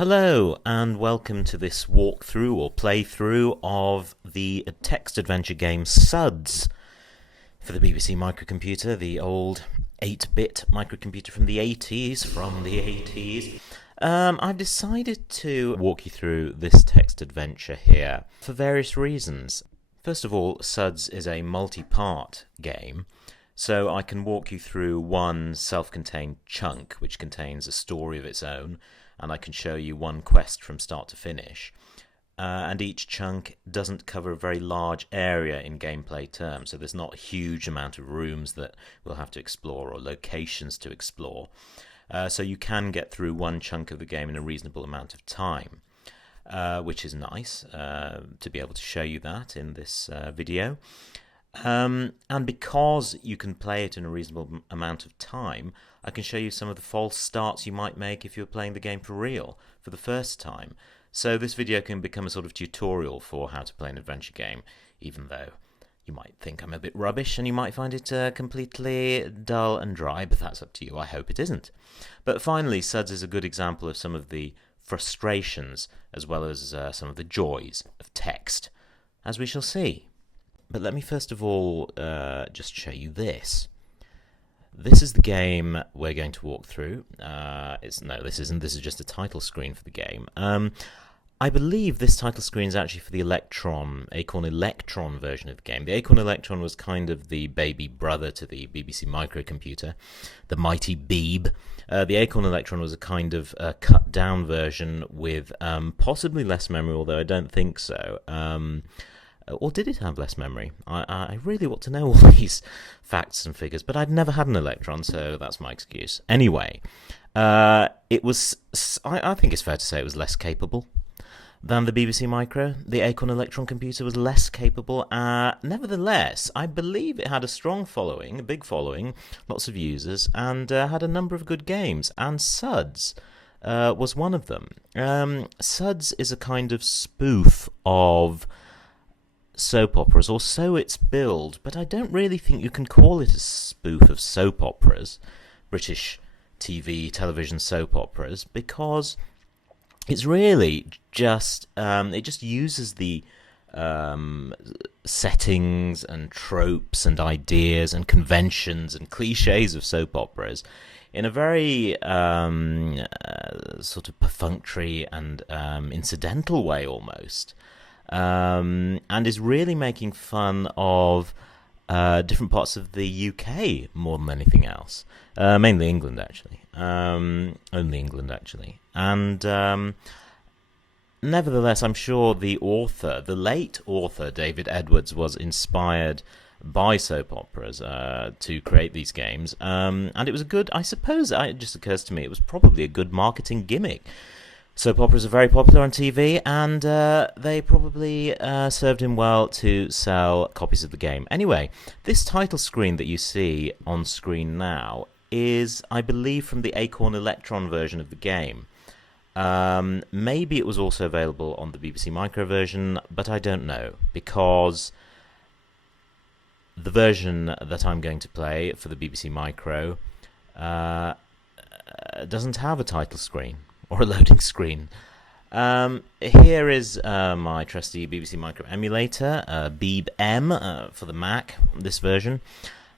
Hello and welcome to this walkthrough or playthrough of the text adventure game Suds for the BBC microcomputer, the old 8-bit microcomputer from the 80s. I've decided to walk you through this text adventure here for various reasons. First of all, Suds is a multi-part game, so I can walk you through one self-contained chunk which contains a story of its own, and I can show you one quest from start to finish. And each chunk doesn't cover a very large area in gameplay terms, so there's not a huge amount of rooms that we'll have to explore or locations to explore. So you can get through one chunk of the game in a reasonable amount of time, which is nice to be able to show you that in this video. And because you can play it in a reasonable amount of time, I can show you some of the false starts you might make if you're playing the game for real for the first time. So this video can become a sort of tutorial for how to play an adventure game, even though you might think I'm a bit rubbish and you might find it completely dull and dry, but that's up to you. I hope it isn't. But finally, Suds is a good example of some of the frustrations as well as some of the joys of text, as we shall see. But let me first of all just show you this. This is the game we're going to walk through. This isn't. This is just a title screen for the game. I believe this title screen is actually for the Acorn Electron version of the game. The Acorn Electron was kind of the baby brother to the BBC microcomputer, the mighty Beeb. The Acorn Electron was a kind of cut-down version with possibly less memory, although I don't think so. Or did it have less memory? I really want to know all these facts and figures, but I'd never had an Electron, so that's my excuse. Anyway, it was. I think it's fair to say it was less capable than the BBC Micro. The Acorn Electron computer was less capable. Nevertheless, I believe it had a strong following, a big following, lots of users, and had a number of good games. And Suds was one of them. Suds is a kind of spoof of soap operas, or so it's billed, but I don't really think you can call it a spoof of soap operas, British television soap operas, because it's really just it just uses the settings and tropes and ideas and conventions and cliches of soap operas in a very sort of perfunctory and incidental way almost. And is really making fun of different parts of the UK more than anything else. Mainly England, actually. Only England, actually. And nevertheless, I'm sure the late author, David Edwards, was inspired by soap operas to create these games. And it was a good, I suppose, it just occurs to me, it was probably a good marketing gimmick. Soap operas are very popular on TV, and they probably served him well to sell copies of the game. Anyway, this title screen that you see on screen now is, I believe, from the Acorn Electron version of the game. Maybe it was also available on the BBC Micro version, but I don't know, because the version that I'm going to play for the BBC Micro doesn't have a title screen or a loading screen. Here is my trusty BBC Micro emulator, Beeb M for the Mac, this version.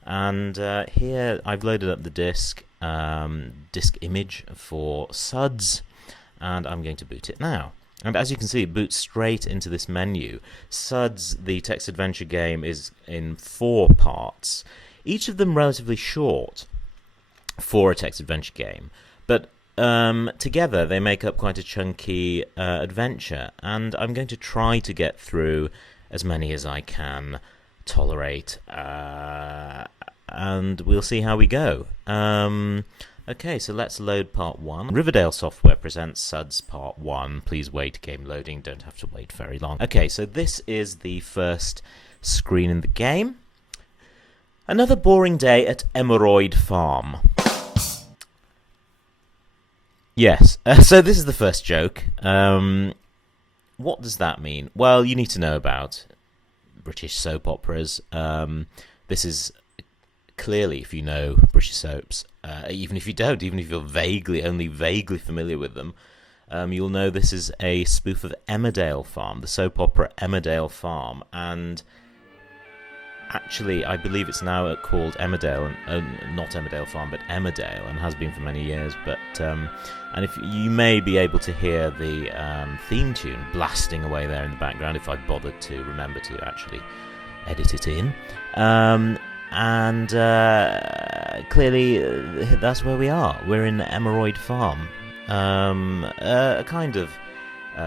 And here I've loaded up the disk image for Suds, and I'm going to boot it now. And as you can see, it boots straight into this menu. Suds, the text adventure game, is in 4 parts, each of them relatively short for a text adventure game. But together they make up quite a chunky adventure, and I'm going to try to get through as many as I can tolerate, and we'll see how we go. Okay, so let's load part 1. Riverdale Software presents Suds part 1. Please wait, game loading, don't have to wait very long. Okay, so this is the first screen in the game. Another boring day at Emeroid Farm. Yes, so this is the first joke. What does that mean? Well, you need to know about British soap operas. This is clearly, if you know British soaps, even if you don't, even if you're only vaguely familiar with them, you'll know this is a spoof of Emmerdale Farm, the soap opera Emmerdale Farm, and actually I believe it's now called Emmerdale, and not Emmerdale Farm, but Emmerdale, and has been for many years. But and if you may be able to hear the theme tune blasting away there in the background, if I bothered to remember to actually edit it in. And clearly that's where we are. We're in Emerald Farm, a kind of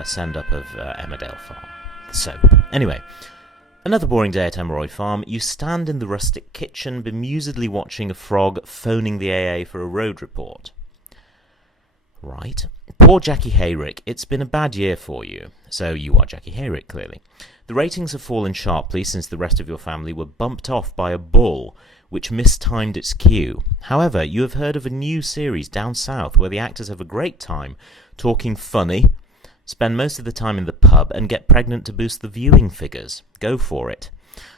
send-up of Emmerdale Farm, the soap. Anyway, another boring day at Emerald Farm. You stand in the rustic kitchen, bemusedly watching a frog phoning the AA for a road report. Right. Poor Jackie Hayrick. It's been a bad year for you. So you are Jackie Hayrick, clearly. The ratings have fallen sharply since the rest of your family were bumped off by a bull, which mistimed its cue. However, you have heard of a new series down south where the actors have a great time talking funny, spend most of the time in the pub, and get pregnant to boost the viewing figures. Go for it.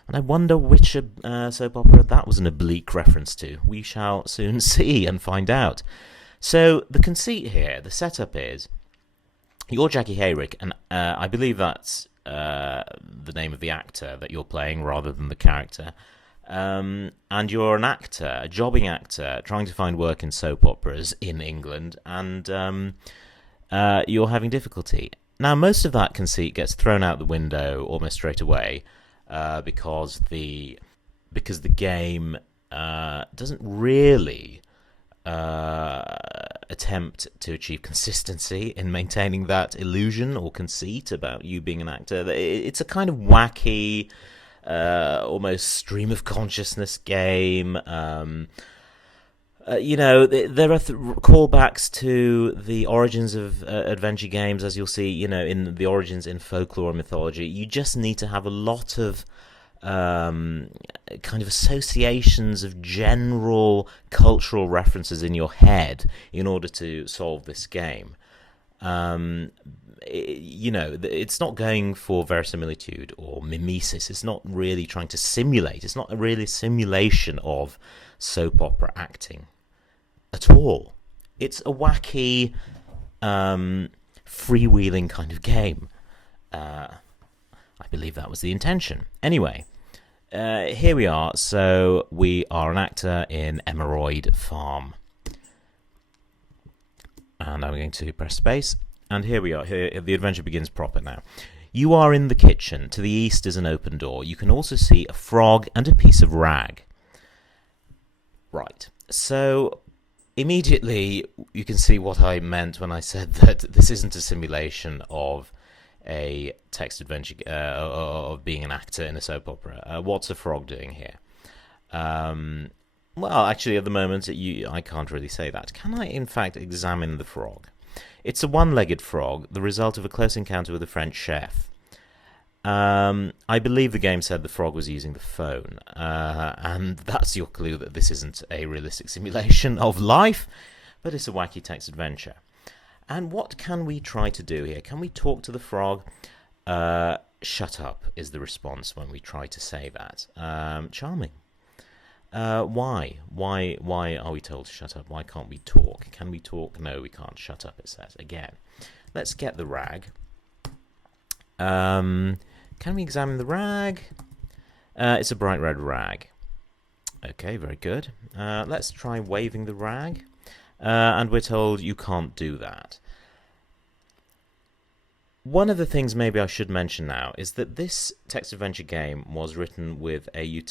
And I wonder which soap opera that was an oblique reference to. We shall soon see and find out. So the conceit here, the setup is, you're Jackie Hayrick, and I believe that's the name of the actor that you're playing rather than the character. And you're an actor, a jobbing actor, trying to find work in soap operas in England, and you're having difficulty. Now, most of that conceit gets thrown out the window almost straight away because the game doesn't really attempt to achieve consistency in maintaining that illusion or conceit about you being an actor. It's a kind of wacky, almost stream of consciousness game. There are callbacks to the origins of adventure games, as you'll see, in the origins in folklore and mythology. You just need to have a lot of kind of associations of general cultural references in your head in order to solve this game. It's not going for verisimilitude or mimesis. It's not really trying to simulate. It's not really a simulation of soap opera acting at all. It's a wacky, freewheeling kind of game. I believe that was the intention. Anyway, here we are. So we are an actor in Emerald Farm. And I'm going to press space. And here we are. Here, the adventure begins proper now. You are in the kitchen. To the east is an open door. You can also see a frog and a piece of rag. Right. So immediately you can see what I meant when I said that this isn't a simulation of a text adventure of being an actor in a soap opera. What's a frog doing here? Well, actually, at the moment, I can't really say that. Can I, in fact, examine the frog? It's a one-legged frog, the result of a close encounter with a French chef. I believe the game said the frog was using the phone, and that's your clue that this isn't a realistic simulation of life, but it's a wacky text adventure. And what can we try to do here? Can we talk to the frog? Shut up is the response when we try to say that. Charming. Why? Why are we told to shut up? Why can't we talk? Can we talk? No, we can't. Shut up, it says. Again. Let's get the rag. Can we examine the rag? It's a bright red rag. Okay, very good. Let's try waving the rag. And we're told you can't do that. One of the things maybe I should mention now is that this text adventure game was written with a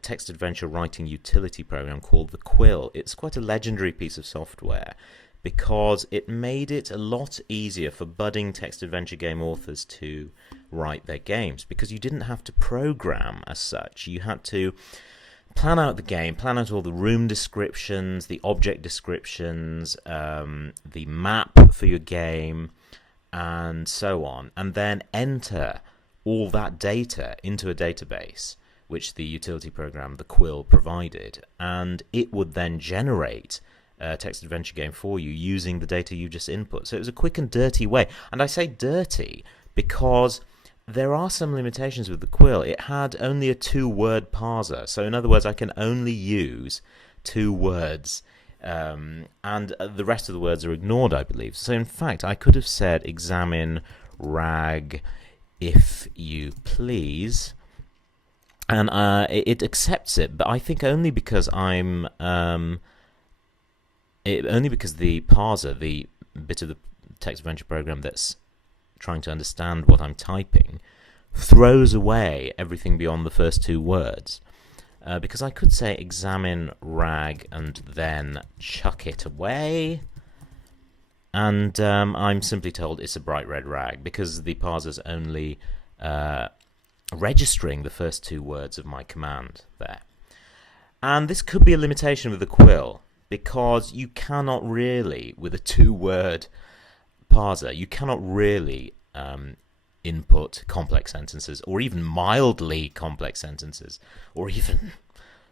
text adventure writing utility program called the Quill. It's quite a legendary piece of software because it made it a lot easier for budding text adventure game authors to write their games, because you didn't have to program as such. You had to plan out the game, plan out all the room descriptions, the object descriptions, the map for your game, and so on, and then enter all that data into a database, which the utility program, the Quill, provided, and it would then generate a text adventure game for you using the data you just input. So it was a quick and dirty way. And I say dirty because there are some limitations with the Quill. It had only a 2-word parser. So in other words, I can only use 2 words and the rest of the words are ignored, I believe. So in fact, I could have said examine rag, if you please, and it accepts it, but I think only because only because the parser, the bit of the text adventure program that's trying to understand what I'm typing, throws away everything beyond the first two words. Because I could say examine rag and then chuck it away, and I'm simply told it's a bright red rag because the parser's only registering the first two words of my command there. And this could be a limitation with the Quill, because you cannot really, with a two-word parser, you cannot really input complex sentences, or even mildly complex sentences, or even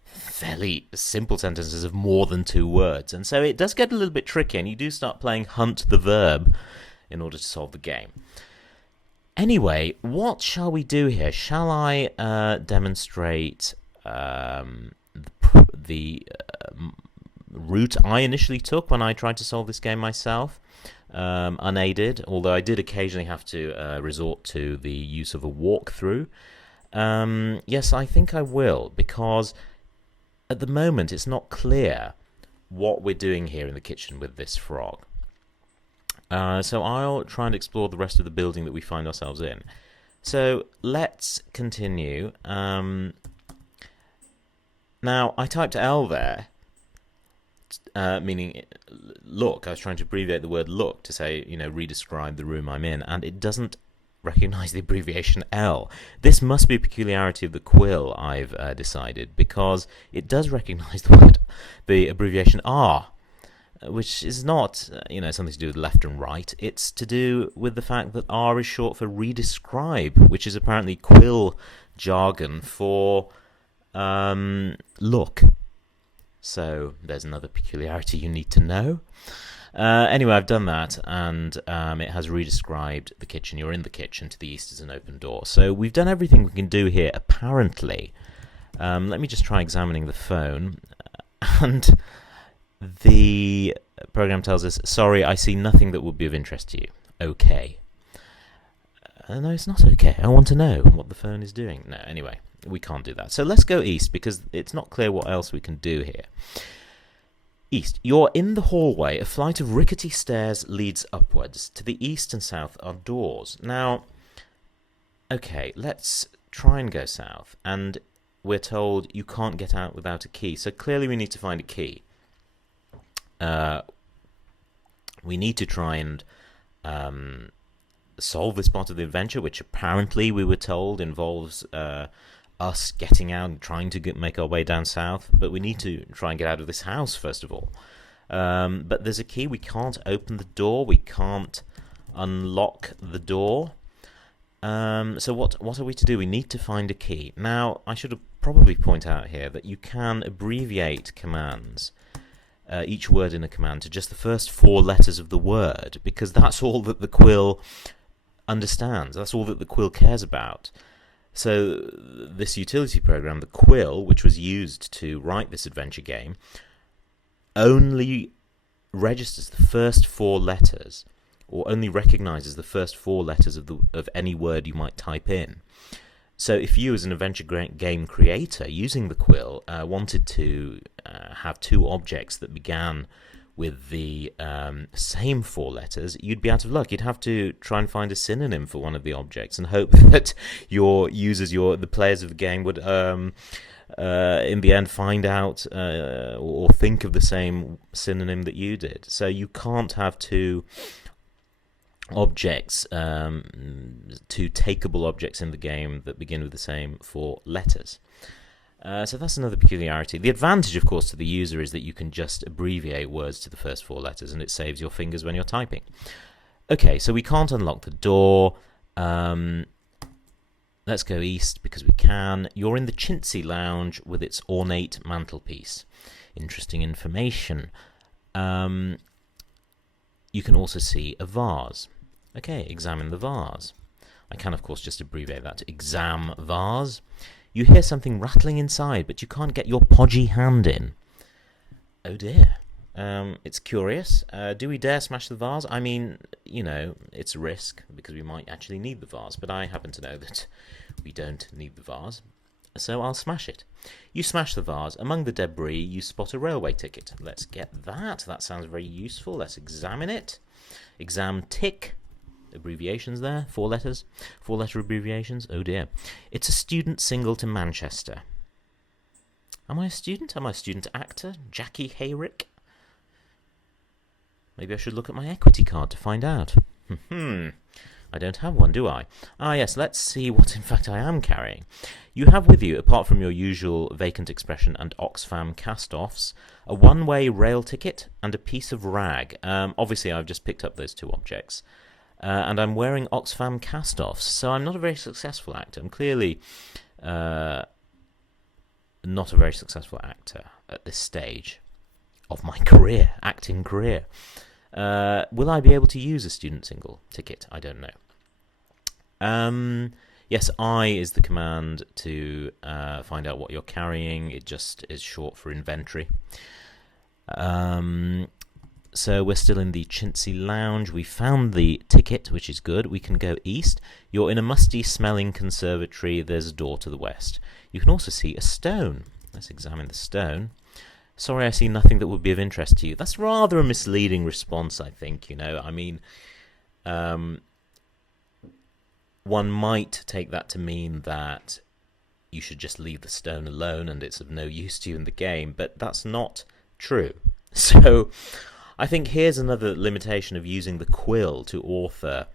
fairly simple sentences of more than two words. And so it does get a little bit tricky, and you do start playing Hunt the Verb in order to solve the game. Anyway, what shall we do here? Shall I demonstrate the route I initially took when I tried to solve this game myself, unaided, although I did occasionally have to resort to the use of a walkthrough? Yes, I think I will, because at the moment it's not clear what we're doing here in the kitchen with this frog. So I'll try and explore the rest of the building that we find ourselves in. So let's continue. Now, I typed L there, meaning look. I was trying to abbreviate the word look to say, redescribe the room I'm in, and it doesn't recognize the abbreviation L. This must be a peculiarity of the Quill, I've decided, because it does recognize the abbreviation R, which is not, something to do with left and right. It's to do with the fact that R is short for redescribe, which is apparently Quill jargon for look. So there's another peculiarity you need to know. Anyway, I've done that, and it has redescribed the kitchen. You're in the kitchen. To the east is an open door. So we've done everything we can do here, apparently. Let me just try examining the phone. And the program tells us, sorry, I see nothing that would be of interest to you. Okay. No, it's not okay. I want to know what the phone is doing. No, anyway, we can't do that. So let's go east, because it's not clear what else we can do here. East. You're in the hallway. A flight of rickety stairs leads upwards. To the east and south are doors. Now, okay, let's try and go south. And we're told you can't get out without a key. So clearly we need to find a key. We need to try and solve this part of the adventure, which apparently we were told involves us getting out and trying to make our way down south. But we need to try and get out of this house first of all. But there's a key. We can't open the door. We can't unlock the door. So what are we to do? We need to find a key. Now, I should probably point out here that you can abbreviate commands, each word in a command, to just the first four letters of the word, because that's all that the Quill understands. That's all that the Quill cares about. So this utility program, the Quill, which was used to write this adventure game, only registers the first four letters, or only recognizes the first four letters of any word you might type in. So if you, as an adventure game creator using the Quill, wanted to have two objects that began with the same four letters, you'd be out of luck. You'd have to try and find a synonym for one of the objects and hope that your users, the players of the game, would in the end find out or think of the same synonym that you did. So you can't have two objects, two takeable objects in the game that begin with the same four letters. So that's another peculiarity. The advantage, of course, to the user is that you can just abbreviate words to the first four letters, and it saves your fingers when you're typing. Okay, so we can't unlock the door. Let's go east because we can. You're in the chintzy lounge with its ornate mantelpiece. Interesting information. You can also see a vase. Okay, examine the vase. I can, of course, just abbreviate that to exam vase. You hear something rattling inside, but you can't get your podgy hand in. Oh dear. It's curious. Do we dare smash the vase? I mean, it's a risk because we might actually need the vase, but I happen to know that we don't need the vase, so I'll smash it. You smash the vase. Among the debris, you spot a railway ticket. Let's get that. That sounds very useful. Let's examine it. Exam tick. Abbreviations there. 4 letters. 4-letter abbreviations. Oh dear. It's a student single to Manchester. Am I a student? Am I a student actor? Jackie Hayrick? Maybe I should look at my equity card to find out. I don't have one, do I? Ah, yes, let's see what in fact I am carrying. You have with you, apart from your usual vacant expression and Oxfam cast-offs, a one-way rail ticket and a piece of rag. Obviously, I've just picked up those 2 objects. And I'm wearing Oxfam cast-offs, so I'm not a very successful actor. I'm clearly not a very successful actor at this stage of my career, acting career. Will I be able to use a student single ticket? I don't know. Yes, I is the command to find out what you're carrying. It just is short for inventory. So we're still in the chintzy lounge. We found the ticket, which is good. We can go east. You're in a musty-smelling conservatory. There's a door to the west. You can also see a stone. Let's examine the stone. Sorry, I see nothing that would be of interest to you. That's rather a misleading response, I think, I mean, one might take that to mean that you should just leave the stone alone and it's of no use to you in the game, but that's not true. So I think here's another limitation of using the Quill to author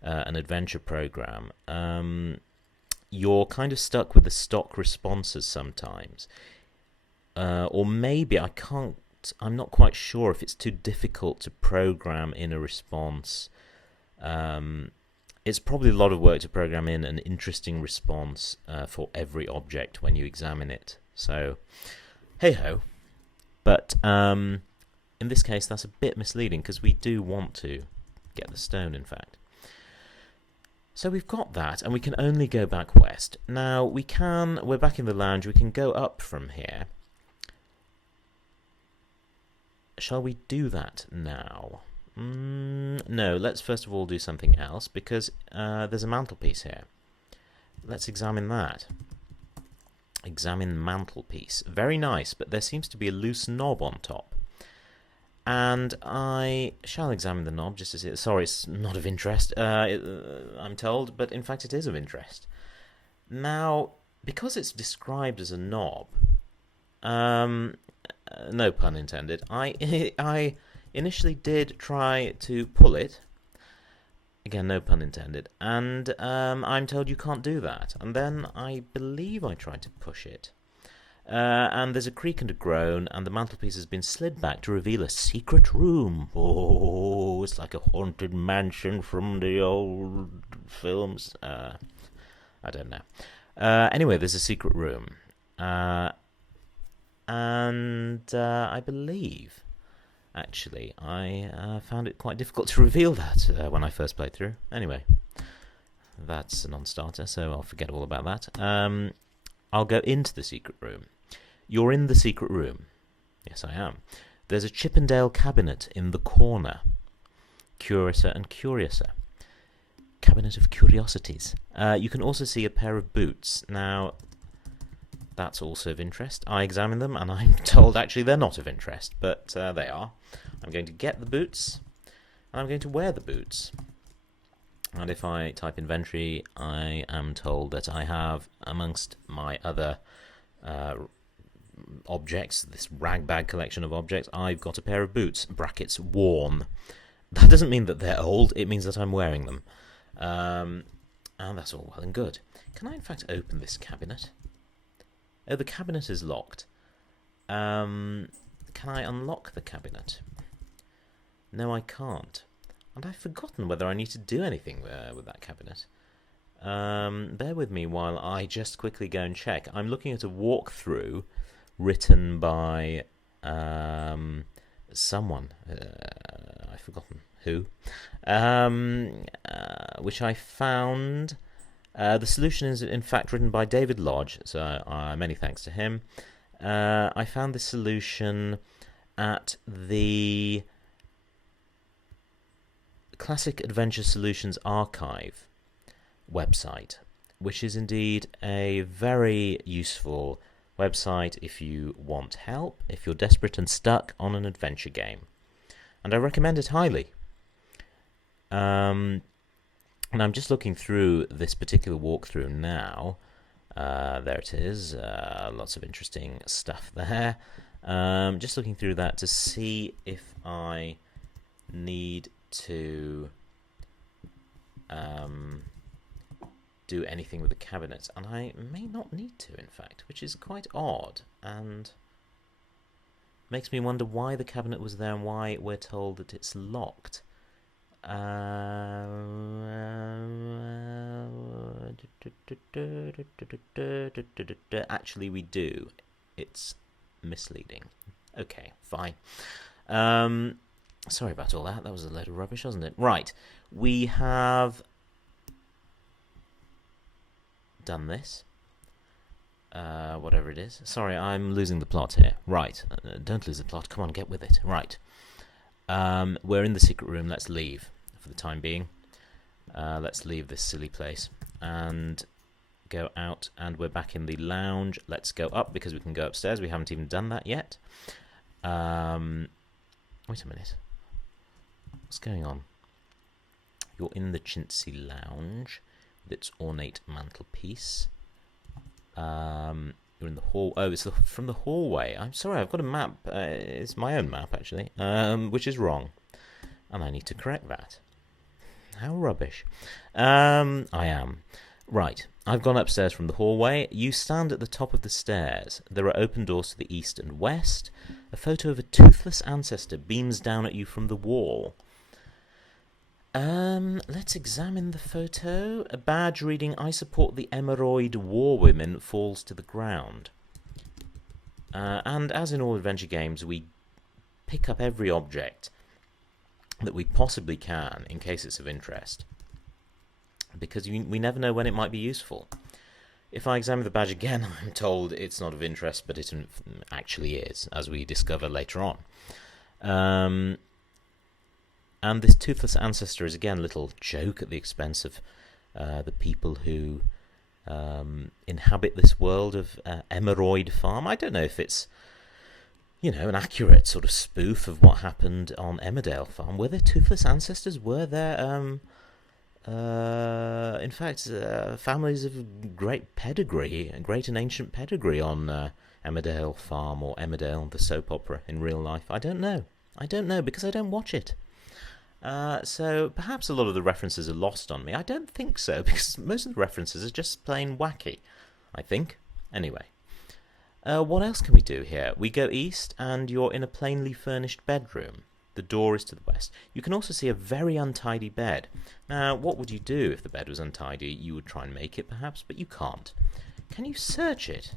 an adventure program. You're kind of stuck with the stock responses sometimes. Or maybe I'm not quite sure if it's too difficult to program in a response. It's probably a lot of work to program in an interesting response for every object when you examine it. So, hey-ho. But in this case, that's a bit misleading because we do want to get the stone, in fact. So we've got that, and we can only go back west. Now, we're back in the lounge, we can go up from here. Shall we do that now? No, let's first of all do something else, because there's a mantelpiece here. Let's examine that. Examine mantelpiece. Very nice, but there seems to be a loose knob on top. And I shall examine the knob just to see. Sorry, it's not of interest, I'm told, but in fact it is of interest. Now, because it's described as a knob, no pun intended, I initially did try to pull it. Again, no pun intended. And I'm told you can't do that. And then I believe I tried to push it. And there's a creak and a groan, and the mantelpiece has been slid back to reveal a secret room. Oh, it's like a haunted mansion from the old films. I don't know. Anyway, there's a secret room. And I believe, actually, I found it quite difficult to reveal that when I first played through. Anyway, that's a non-starter, so I'll forget all about that. I'll go into the secret room. You're in the secret room. Yes, I am. There's a Chippendale cabinet in the corner. Curiouser and Curiouser. Cabinet of Curiosities. You can also see a pair of boots. Now, that's also of interest. I examine them, and I'm told actually they're not of interest, but they are. I'm going to get the boots, and I'm going to wear the boots. And if I type inventory, I am told that I have, amongst my other objects, this ragbag collection of objects, I've got a pair of boots, brackets, worn. That doesn't mean that they're old, it means that I'm wearing them. And that's all well and good. Can I in fact open this cabinet? Oh, the cabinet is locked. Can I unlock the cabinet? No, I can't. And I've forgotten whether I need to do anything with that cabinet. Bear with me while I just quickly go and check. I'm looking at a walkthrough written by someone. I've forgotten who. Which I found. The solution is in fact written by David Lodge, so many thanks to him. I found the solution at the Classic Adventure Solutions Archive website, which is indeed a very useful website if you want help, if you're desperate and stuck on an adventure game. And I recommend it highly. And I'm just looking through this particular walkthrough now. There it is. Lots of interesting stuff there. Just looking through that to see if I need to do anything with the cabinet, and I may not need to, in fact, which is quite odd and makes me wonder why the cabinet was there and why we're told that it's locked. Actually, we do. It's misleading. Okay, fine. Sorry about all that. That was a load of rubbish, wasn't it? Right, we have done this. Whatever it is. Sorry, I'm losing the plot here. Right, don't lose the plot. Come on, get with it. Right. We're in the secret room. Let's leave for the time being. Let's leave this silly place and go out, and we're back in the lounge. Let's go up because we can go upstairs. We haven't even done that yet. Wait a minute. What's going on? You're in the chintzy lounge with its ornate mantelpiece. You're in the hall. Oh, it's from the hallway. I'm sorry, I've got a map. It's my own map, actually, which is wrong. And I need to correct that. How rubbish. I am. Right, I've gone upstairs from the hallway. You stand at the top of the stairs. There are open doors to the east and west. A photo of a toothless ancestor beams down at you from the wall. Let's examine the photo. A badge reading, "I support the Emeroid war women," falls to the ground. And as in all adventure games, we pick up every object that we possibly can in case it's of interest, because we never know when it might be useful. If I examine the badge again, I'm told it's not of interest, but it actually is, as we discover later on. And this toothless ancestor is again a little joke at the expense of the people who inhabit this world of Emeroid Farm. I don't know if it's, an accurate sort of spoof of what happened on Emmerdale Farm. Were there toothless ancestors? Were there, in fact, families of great pedigree, great and ancient pedigree on Emmerdale Farm or Emmerdale, the soap opera, in real life? I don't know. I don't know because I don't watch it. So perhaps a lot of the references are lost on me. I don't think so, because most of the references are just plain wacky, I think. Anyway. What else can we do here? We go east, and you're in a plainly furnished bedroom. The door is to the west. You can also see a very untidy bed. Now, what would you do if the bed was untidy? You would try and make it, perhaps, but you can't. Can you search it?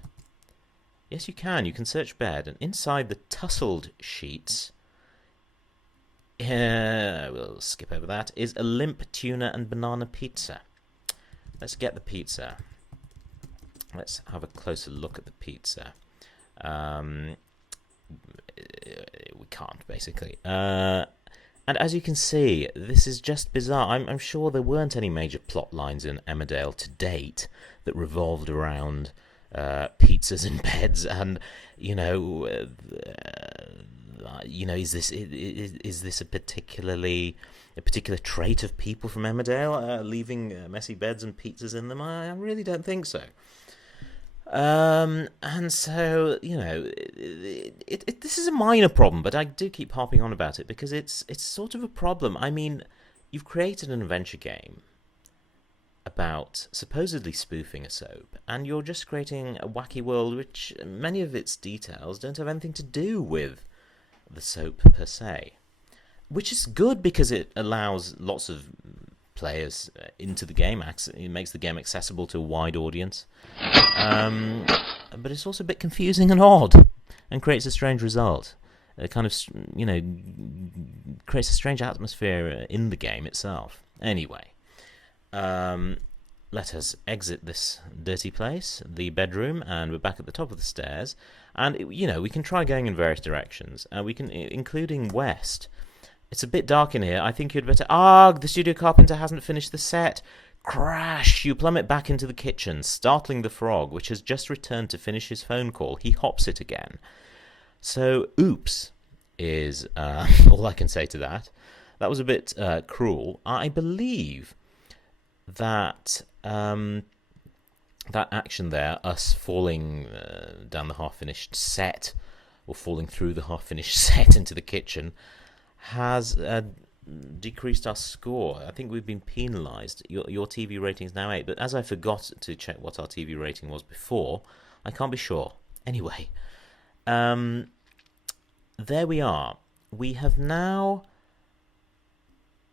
Yes, you can. You can search bed, and inside the tussled sheets, we'll skip over that, is a limp tuna and banana pizza. Let's get the pizza. Let's have a closer look at the pizza. We can't, basically. And as you can see, this is just bizarre. I'm sure there weren't any major plot lines in Emmerdale to date that revolved around pizzas and beds, and is this a particular trait of people from Emmerdale, leaving messy beds and pizzas in them? I really don't think so. And so, this is a minor problem, but I do keep harping on about it because it's sort of a problem. I mean, you've created an adventure game about supposedly spoofing a soap, and you're just creating a wacky world which many of its details don't have anything to do with the soap per se, which is good because it allows lots of players into the game. It makes the game accessible to a wide audience, but it's also a bit confusing and odd and creates a strange result. It kind of, creates a strange atmosphere in the game itself. Anyway, let us exit this dirty place, the bedroom, and we're back at the top of the stairs. And, we can try going in various directions, including west. It's a bit dark in here. I think you'd better... the studio carpenter hasn't finished the set. Crash! You plummet back into the kitchen, startling the frog, which has just returned to finish his phone call. He hops it again. So, oops is all I can say to that. That was a bit cruel. I believe that that action there, us falling down the half-finished set, or falling through the half-finished set into the kitchen, has decreased our score. I think we've been penalised. Your TV rating is now 8, but as I forgot to check what our TV rating was before, I can't be sure. Anyway, there we are. We have now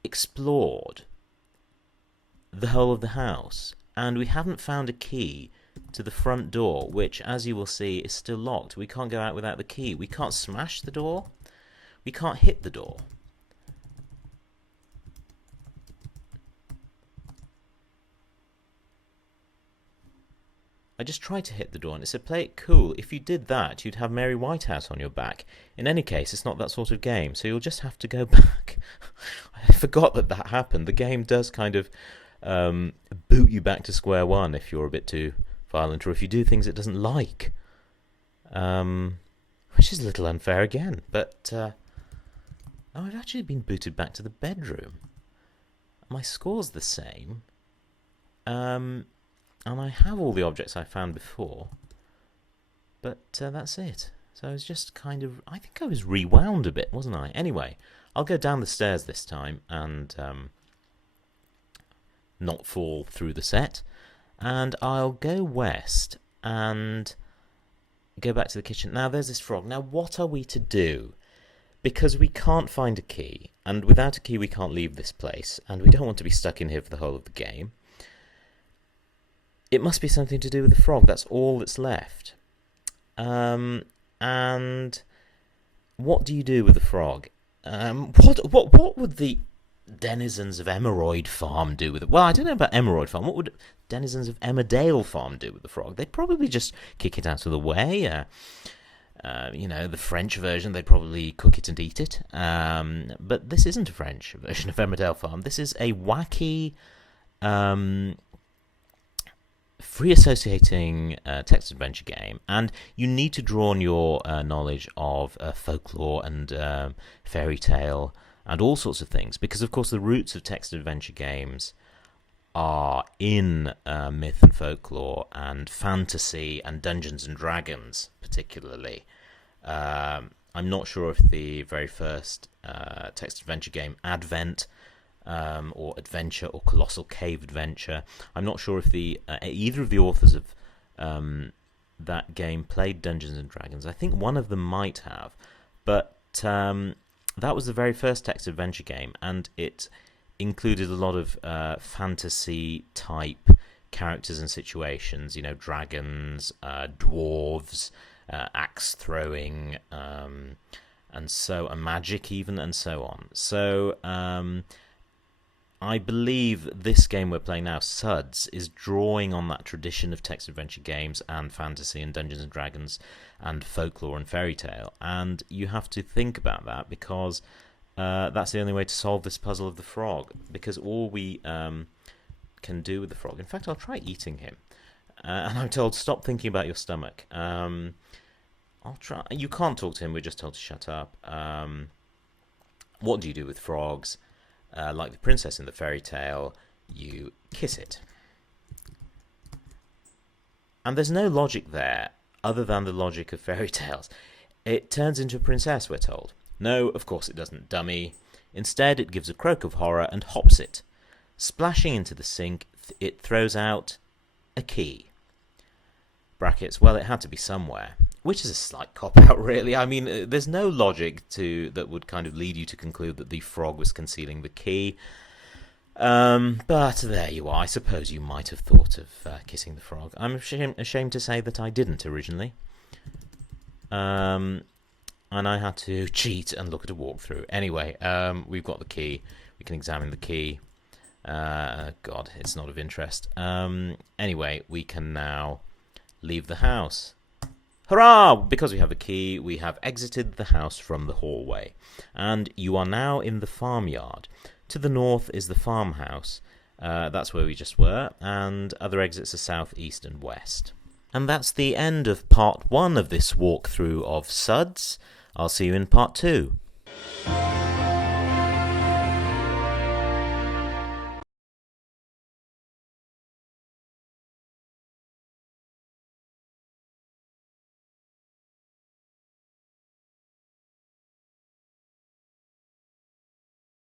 explored the whole of the house, and we haven't found a key to the front door, which, as you will see, is still locked. We can't go out without the key. We can't smash the door. We can't hit the door. I just tried to hit the door and it said play it cool. If you did that, you'd have Mary Whitehouse on your back. In any case, it's not that sort of game, so you'll just have to go back. I forgot that happened. The game does kind of boot you back to square one if you're a bit too violent, or if you do things it doesn't like. Which is a little unfair again, but I've actually been booted back to the bedroom. My score's the same. And I have all the objects I found before, but that's it. So I was just kind of... I think I was rewound a bit, wasn't I? Anyway, I'll go down the stairs this time and not fall through the set. And I'll go west and go back to the kitchen. Now, there's this frog. Now, what are we to do? Because we can't find a key, and without a key we can't leave this place, and we don't want to be stuck in here for the whole of the game. It must be something to do with the frog. That's all that's left. And what do you do with the frog? What would the denizens of Emerald Farm do with it? Well, I don't know about Emerald Farm. What would denizens of Emmerdale Farm do with the frog? They'd probably just kick it out of the way. The French version, they'd probably cook it and eat it. But this isn't a French version of Emmerdale Farm. This is a wacky... free associating text adventure game, and you need to draw on your knowledge of folklore and fairy tale and all sorts of things, because of course the roots of text adventure games are in myth and folklore and fantasy and Dungeons and Dragons particularly. I'm not sure if the very first text adventure game, Advent, or Adventure, or Colossal Cave Adventure. I'm not sure if either of the authors of that game played Dungeons and Dragons. I think one of them might have, but that was the very first text adventure game, and it included a lot of fantasy type characters and situations. Dragons, dwarves, axe throwing, and magic even, and so on. So I believe this game we're playing now, Suds, is drawing on that tradition of text adventure games and fantasy and Dungeons and Dragons and folklore and fairy tale. And you have to think about that, because that's the only way to solve this puzzle of the frog. Because all we can do with the frog... In fact, I'll try eating him. And I'm told, stop thinking about your stomach. I'll try... You can't talk to him, we're just told to shut up. What do you do with frogs? Like the princess in the fairy tale, you kiss it. And there's no logic there, other than the logic of fairy tales. It turns into a princess, we're told. No, of course it doesn't, dummy. Instead, it gives a croak of horror and hops it. Splashing into the sink, it throws out a key. Brackets, well, it had to be somewhere. Which is a slight cop-out, really. I mean, there's no logic that would kind of lead you to conclude that the frog was concealing the key. But there you are. I suppose you might have thought of kissing the frog. I'm ashamed to say that I didn't originally. And I had to cheat and look at a walkthrough. Anyway, we've got the key. We can examine the key. God, it's not of interest. Anyway, we can now leave the house. Hurrah! Because we have a key, we have exited the house from the hallway. And you are now in the farmyard. To the north is the farmhouse. That's where we just were. And other exits are south, east, and west. And that's the end of part 1 of this walkthrough of Suds. I'll see you in part 2.